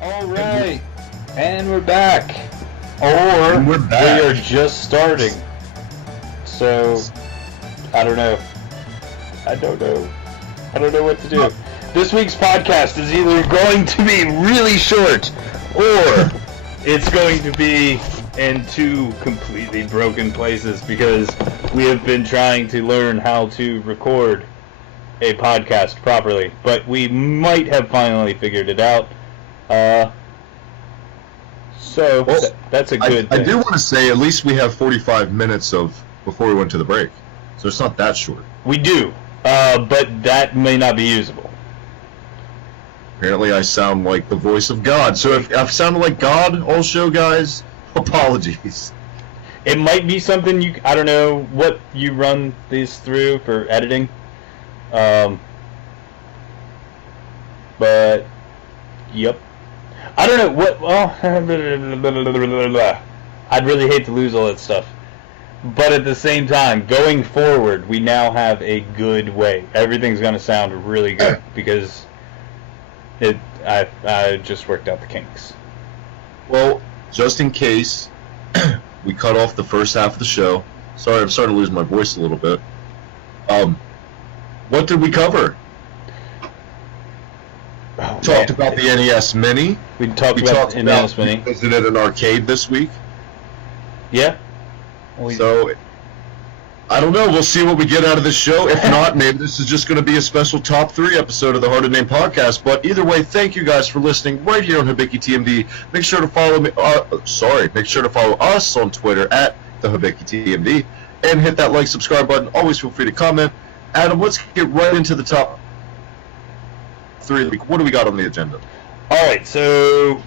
Alright, and we're back. And we're back. We are just starting. So, I don't know. I don't know what to do. This week's podcast is either going to be really short, or it's going to be in two completely broken places, because we have been trying to learn how to record a podcast properly, but we might have finally figured it out. That's a good thing. I do want to say at least we have 45 minutes before we went to the break, so it's not that short. We do, but that may not be usable. Apparently I sound like the voice of God, so if I've sounded like God all show, guys, apologies. It might be something I don't know what you run these through for editing, but, yep. I don't know what, well, I'd really hate to lose all that stuff. But at the same time, going forward, we now have a good way. Everything's going to sound really good because I just worked out the kinks. Well, just in case we cut off the first half of the show, sorry, I'm starting to lose my voice a little bit. What did we cover? Talked about the NES Mini. We talked about the NES Mini. Visited an arcade this week. Yeah. So, I don't know. We'll see what we get out of this show. If not, maybe this is just going to be a special top 3 episode of the Hard to Name podcast. But either way, thank you guys for listening right here on Hibiki TMD. Make sure to follow me. Make sure to follow us on Twitter at the Hibiki TMD and hit that like, subscribe button. Always feel free to comment. Adam, let's get right into the top 3 of the week. What do we got on the agenda? All right, so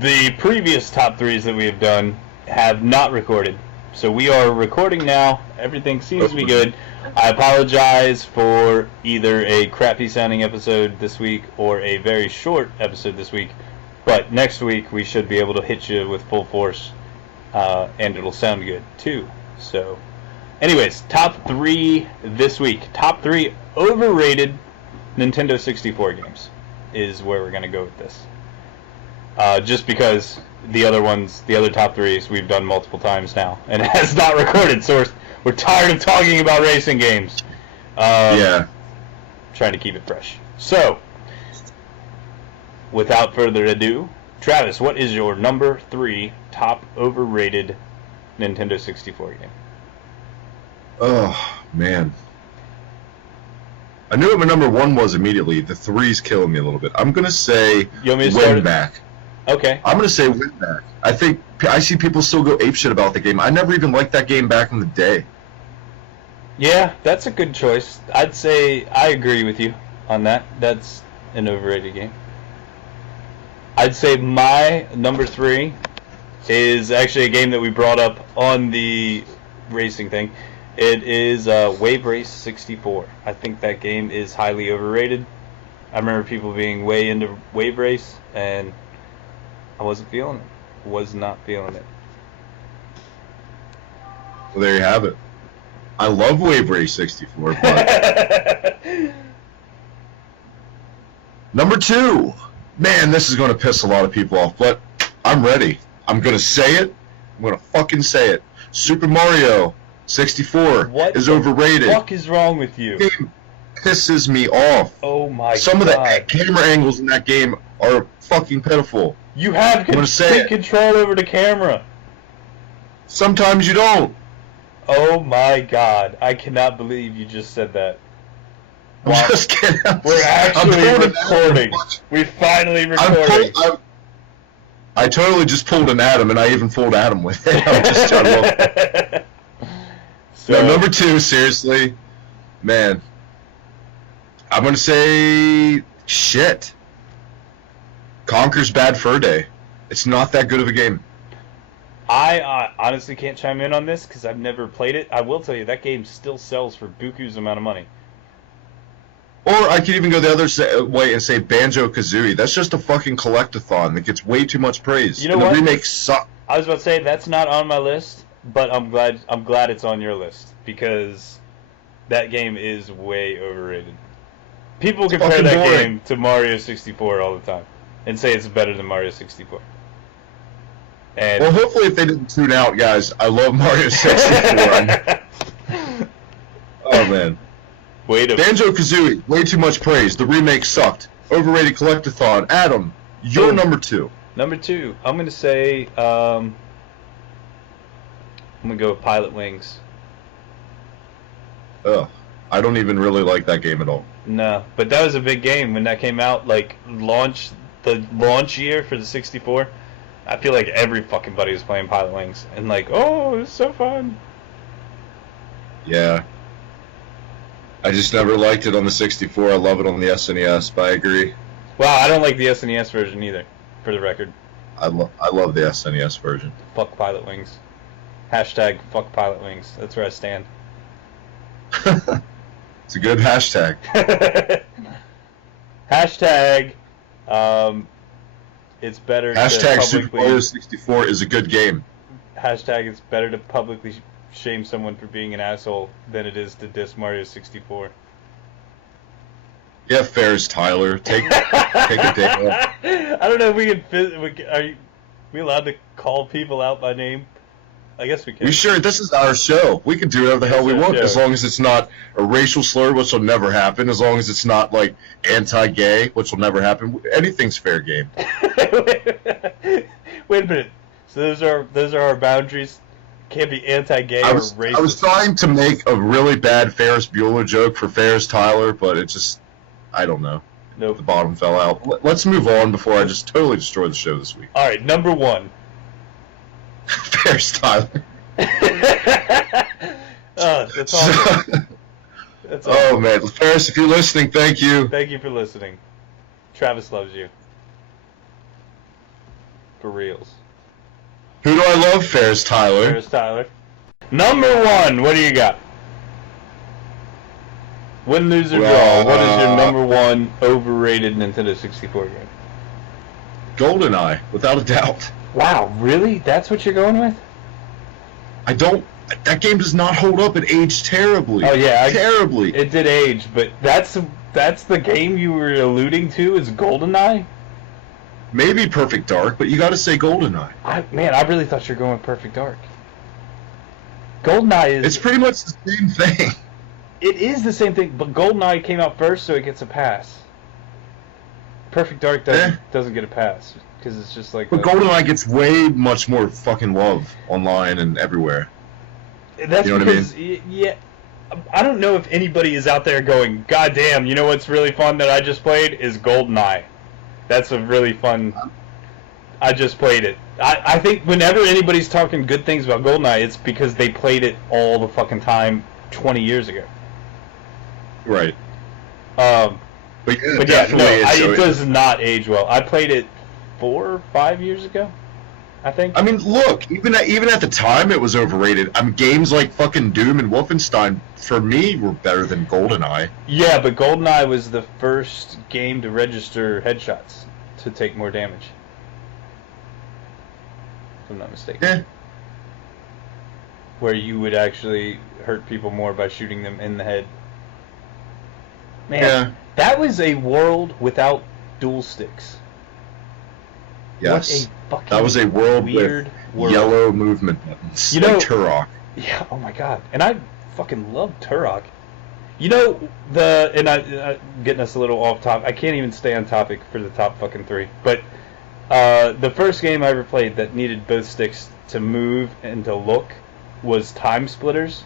the previous top 3s that we have done have not recorded. So we are recording now. Everything seems to be good. I apologize for either a crappy sounding episode this week or a very short episode this week. But next week we should be able to hit you with full force, and it'll sound good too. So, anyways, top 3 this week. Top 3 overrated Nintendo 64 games is where we're going to go with this. Just because the other top 3s, we've done multiple times now, and it has not recorded, so we're tired of talking about racing games. Yeah. Trying to keep it fresh. So, without further ado, Travis, what is your number 3 top overrated Nintendo 64 game? Oh, man. I knew what my number 1 was immediately. The 3's killing me a little bit. I'm going to say Win Back. Okay. I'm going to say Win Back. I see people still go apeshit about the game. I never even liked that game back in the day. Yeah, that's a good choice. I'd say I agree with you on that. That's an overrated game. I'd say my number 3 is actually a game that we brought up on the racing thing. It is Wave Race 64. I think that game is highly overrated. I remember people being way into Wave Race, and I wasn't feeling it. Was not feeling it. Well, there you have it. I love Wave Race 64, but... Number 2. Man, this is going to piss a lot of people off, but I'm ready. I'm going to say it. I'm going to fucking say it. Super Mario 64 is overrated. What the fuck is wrong with you? This game pisses me off. Oh my god. Some of the camera angles in that game are fucking pitiful. You have complete control over the camera. Sometimes you don't. Oh my god. I cannot believe you just said that. I'm just kidding. We're actually recording. We finally recording. I totally just pulled an Adam, and I even fooled Adam with it. No, number 2, seriously, man, I'm going to say, shit, Conker's Bad Fur Day. It's not that good of a game. I honestly can't chime in on this because I've never played it. I will tell you, that game still sells for buku's amount of money. Or I could even go the other way and say Banjo-Kazooie. That's just a fucking collectathon that gets way too much praise. You know what? The remake sucks. I was about to say, that's not on my list. But I'm glad it's on your list, because that game is way overrated. People compare that game to Mario 64 all the time. and say it's better than Mario 64. And Well, hopefully, if they didn't tune out, guys, I love Mario 64. Oh man. Banjo-Kazooie, way too much praise. The remake sucked. Overrated Collectathon. Adam, you're number 2. Number 2, I'm gonna say I'm gonna go with Pilot Wings. Ugh, I don't even really like that game at all. No, but that was a big game when that came out. Like the launch year for the 64. I feel like every fucking buddy was playing Pilot Wings and like, oh, it's so fun. Yeah. I just never liked it on the 64. I love it on the SNES, but I agree. Well, I don't like the SNES version either, for the record. I love the SNES version. Fuck Pilot Wings. Hashtag fuck Pilot Wings. That's where I stand. It's a good hashtag. Hashtag, it's better Hashtag to Super publicly... Mario 64 is a good game. Hashtag it's better to publicly shame someone for being an asshole than it is to diss Mario 64. Yeah, Ferris Tyler. Take a day off. I don't know if we can... Are we allowed to call people out by name? I guess we can. We sure. This is our show. We can do whatever the hell we want, as long as it's not a racial slur, which will never happen. As long as it's not like anti-gay, which will never happen. Anything's fair game. Wait a minute. So those are our boundaries. Can't be anti-gay or racist. I was trying to make a really bad Ferris Bueller joke for Ferris Tyler, but it just, I don't know. Nope. The bottom fell out. Let's move on before I just totally destroy the show this week. All right, number 1. Ferris Tyler. That's awesome. That's awesome. Oh man, Ferris, if you're listening, thank you. Thank you for listening. Travis loves you. For reals. Who do I love? Ferris Tyler. Ferris Tyler. Number 1, what do you got? Win, lose, or draw. What is your number 1 overrated Nintendo 64 game? GoldenEye, without a doubt. Wow, really? That's what you're going with? That game does not hold up. It aged terribly. Oh yeah, terribly. It did age, but that's the game you were alluding to is GoldenEye? Maybe Perfect Dark, but you got to say GoldenEye. I really thought you were going with Perfect Dark. GoldenEye is... It's pretty much the same thing. It is the same thing, but GoldenEye came out first, so it gets a pass. Perfect Dark doesn't get a pass, because it's just like... But GoldenEye gets way much more fucking love online and everywhere. That's you know because, what I mean? Yeah, I don't know if anybody is out there going, God damn, you know what's really fun that I just played is GoldenEye. That's a really fun... I just played it. I think whenever anybody's talking good things about GoldenEye, it's because they played it all the fucking time 20 years ago. Right. But yeah, no, it does it. not age well. I played it 4 or 5 years ago, I think. I mean, look, even at the time, it was overrated. I mean, games like fucking Doom and Wolfenstein, for me, were better than GoldenEye. Yeah, but GoldenEye was the first game to register headshots to take more damage. If I'm not mistaken. Yeah. Where you would actually hurt people more by shooting them in the head. Man, yeah. That was a world without dual sticks. Yes. What a fucking that was a world weird with yellow movement buttons. You know, like Turok. Yeah, oh my god. And I fucking love Turok. You know, I getting us a little off topic. I can't even stay on topic for the top fucking 3. But the first game I ever played that needed both sticks to move and to look was Time Splitters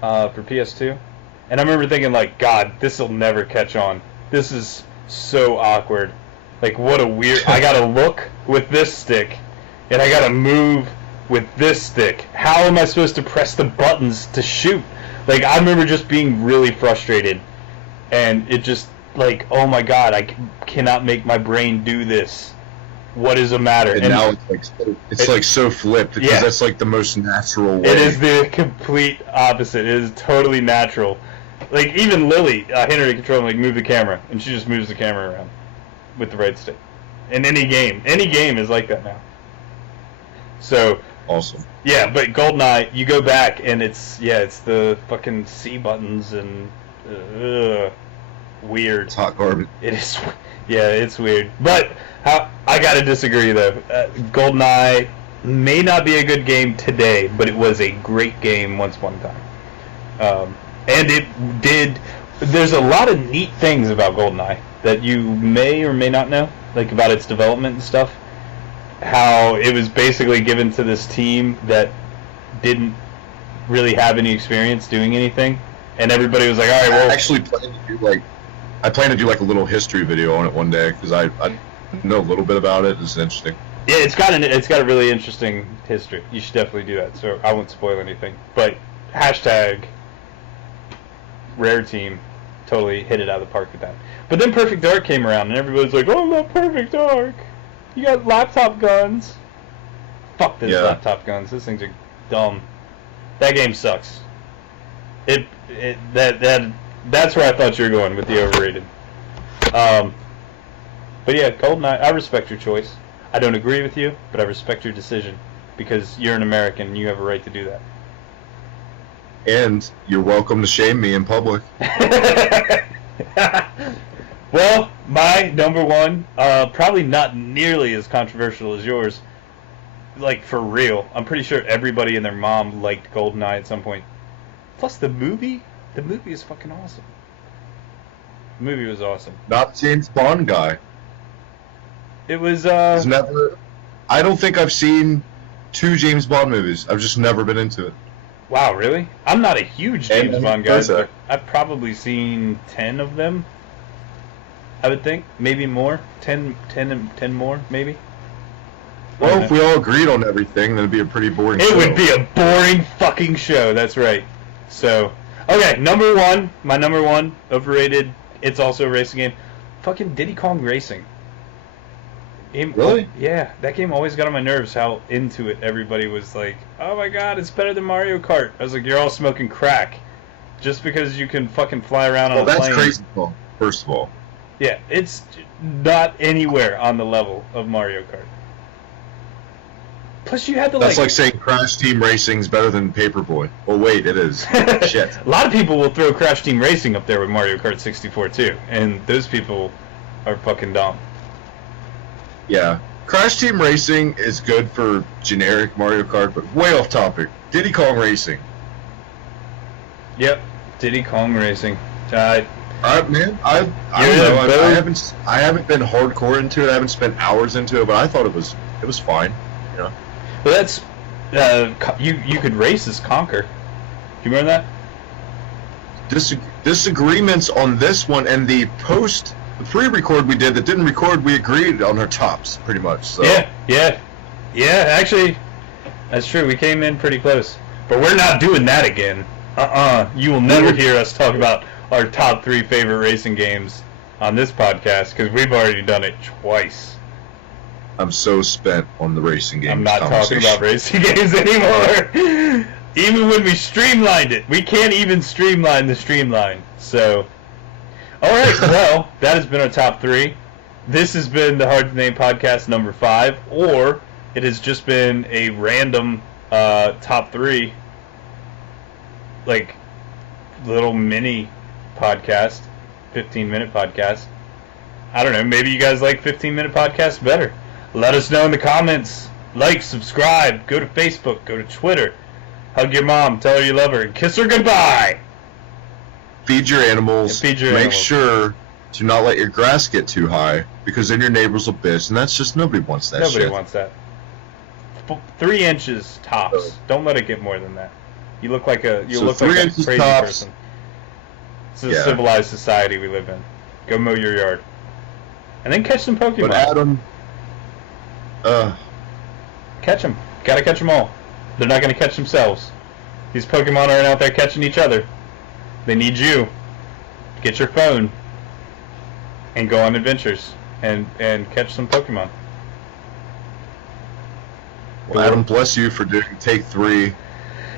for PS2. And I remember thinking, like, God, this will never catch on. This is so awkward. Like, what a weird... I gotta look with this stick, and I gotta move with this stick. How am I supposed to press the buttons to shoot? Like, I remember just being really frustrated. And it just, like, oh my God, I cannot make my brain do this. What is the matter? And now it's like so flipped, because that's like the most natural way. It is the complete opposite. It is totally natural. Like, even Lily, Henry controlling, like, move the camera, and she just moves the camera around with the right stick. In any game. Any game is like that now. So... Awesome. Yeah, but GoldenEye, you go back, and it's the fucking C buttons, and... weird. It's hot garbage. It is... Yeah, it's weird. But I gotta disagree though. GoldenEye may not be a good game today, but it was a great game once upon a time. And it did. There's a lot of neat things about GoldenEye that you may or may not know, like about its development and stuff. How it was basically given to this team that didn't really have any experience doing anything, and everybody was like, "All right, well." I actually plan to do like a little history video on it one day because I know a little bit about it. It's interesting. Yeah, it's got a really interesting history. You should definitely do that. So I won't spoil anything, but hashtag Rare Team totally hit it out of the park with that. But then Perfect Dark came around, and everybody's like, "Oh, I love Perfect Dark. You got laptop guns." Fuck those laptop guns. Those things are dumb. That game sucks. That's where I thought you were going with the Overrated. But yeah, GoldenEye, I respect your choice. I don't agree with you, but I respect your decision because you're an American and you have a right to do that. And you're welcome to shame me in public. Well, my number one, probably not nearly as controversial as yours. Like, for real. I'm pretty sure everybody and their mom liked GoldenEye at some point. Plus, the movie is fucking awesome. The movie was awesome. Not James Bond guy. It was, I don't think I've seen 2 James Bond movies. I've just never been into it. Wow, really? I'm not a huge James Bond guy, but I've probably seen 10 of them. I would think. Maybe more. 10 more, maybe. Well, if we all agreed on everything, then it'd be a pretty boring show. It would be a boring fucking show, that's right. So, okay, my number one, Overrated, it's also a racing game. Fucking Diddy Kong Racing. Really? Yeah, that game always got on my nerves how into it everybody was like, "Oh my god, it's better than Mario Kart." I was like, "You're all smoking crack. Just because you can fucking fly around on a plane." Well, that's crazy, first of all. Yeah, it's not anywhere on the level of Mario Kart. Plus, you had to That's like saying Crash Team Racing's better than Paperboy. Well, wait, it is. Shit. A lot of people will throw Crash Team Racing up there with Mario Kart 64 too, and those people are fucking dumb. Yeah. Crash Team Racing is good for generic Mario Kart, but way off topic. Diddy Kong Racing. Yep, Diddy Kong Racing. Man, I don't know. I haven't been hardcore into it. I haven't spent hours into it, but I thought it was fine. You know. Well, that's you could race as Conker. Do you remember that? Disagreements on this one and the pre-record we did that didn't record. We agreed on our tops pretty much. So. Yeah. Actually, that's true. We came in pretty close, but we're not doing that again. You will never hear us talk about our top 3 favorite racing games on this podcast because we've already done it twice. I'm so spent on the racing games. I'm not talking about racing games anymore. Even when we streamlined it, we can't even streamline the streamline. So, all right. Well, that has been our top 3. This has been the Hard to Name podcast number 5, or it has just been a random top 3, like little mini podcast, 15-minute podcast. I don't know. Maybe you guys like 15-minute podcasts better. Let us know in the comments. Like, subscribe, go to Facebook, go to Twitter. Hug your mom, tell her you love her, and kiss her goodbye. Feed your animals. Make sure to not let your grass get too high, because then your neighbors will bitch, and that's just, nobody wants that shit. Nobody wants that. 3 inches tops. Don't let it get more than that. You look like a crazy person. This is a civilized society we live in. Go mow your yard. And then catch some Pokemon. But Adam... Catch them. Gotta catch them all. They're not gonna catch themselves. These Pokemon aren't out there catching each other. They need you. Get your phone and go on adventures and catch some Pokemon. Well, Adam, bless you for doing take 3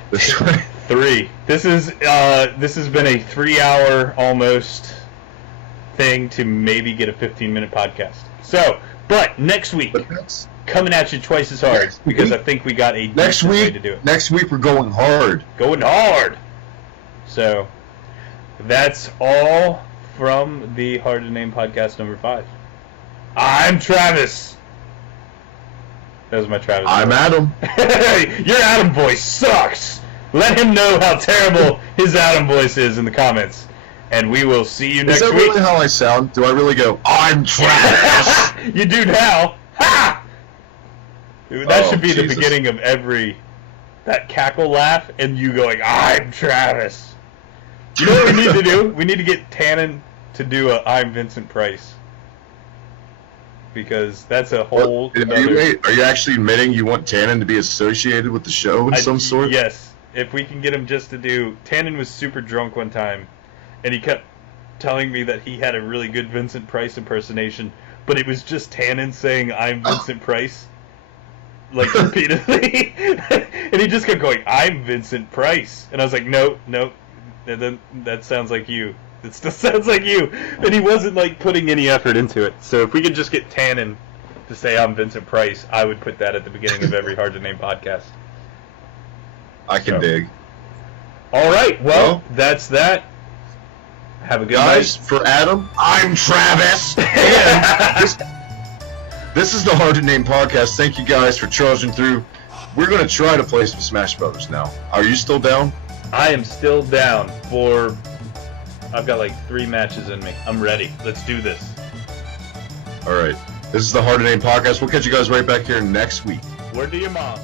this way. 3. This has been a 3-hour almost thing to maybe get a 15-minute podcast. So, but next week, coming at you twice as hard because I think we got a decent way to do it. Next week we're going hard. Going hard. So, that's all from the Hard to Name podcast number 5. I'm Travis. That was my Travis. I'm Adam. Your Adam voice sucks. Let him know how terrible his Adam voice is in the comments. And we will see you next week. Is that really how I sound? Do I really go, I'm Travis? You do now. Ha! That should be Jesus. the beginning of that cackle laugh, and you going, I'm Travis. You know what we need to do? We need to get Tannen to do a I'm Vincent Price. Because that's a whole Are you actually admitting you want Tannen to be associated with the show in some sort? Yes. If we can get him just to do... Tannen was super drunk one time, and he kept telling me that he had a really good Vincent Price impersonation, but it was just Tannen saying, I'm Vincent Price, like, repeatedly. And he just kept going, I'm Vincent Price. And I was like, no, that sounds like you. It still sounds like you. And he wasn't, like, putting any effort into it. So if we could just get Tannen to say, I'm Vincent Price, I would put that at the beginning of every Hard to Name podcast. I can dig. All right, well, that's that. Have a good night. For Adam, I'm Travis. And this is the Hard to Name podcast. Thank you guys for charging through. We're going to try to play some Smash Brothers now. Are you still down? I am still down for... I've got like 3 matches in me. I'm ready. Let's do this. All right. This is the Hard to Name podcast. We'll catch you guys right back here next week. Word to your mom.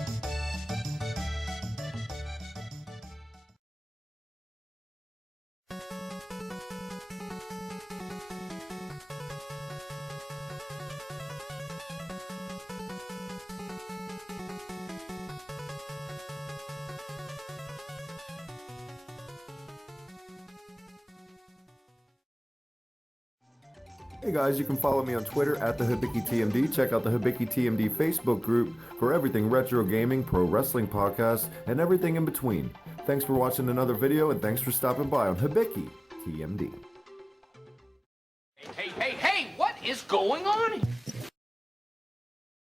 Hey guys, you can follow me on Twitter at the Hibiki TMD. Check out the Hibiki TMD Facebook group for everything retro gaming, pro wrestling podcasts, and everything in between. Thanks for watching another video, and thanks for stopping by on Hibiki TMD. Hey, what is going on here?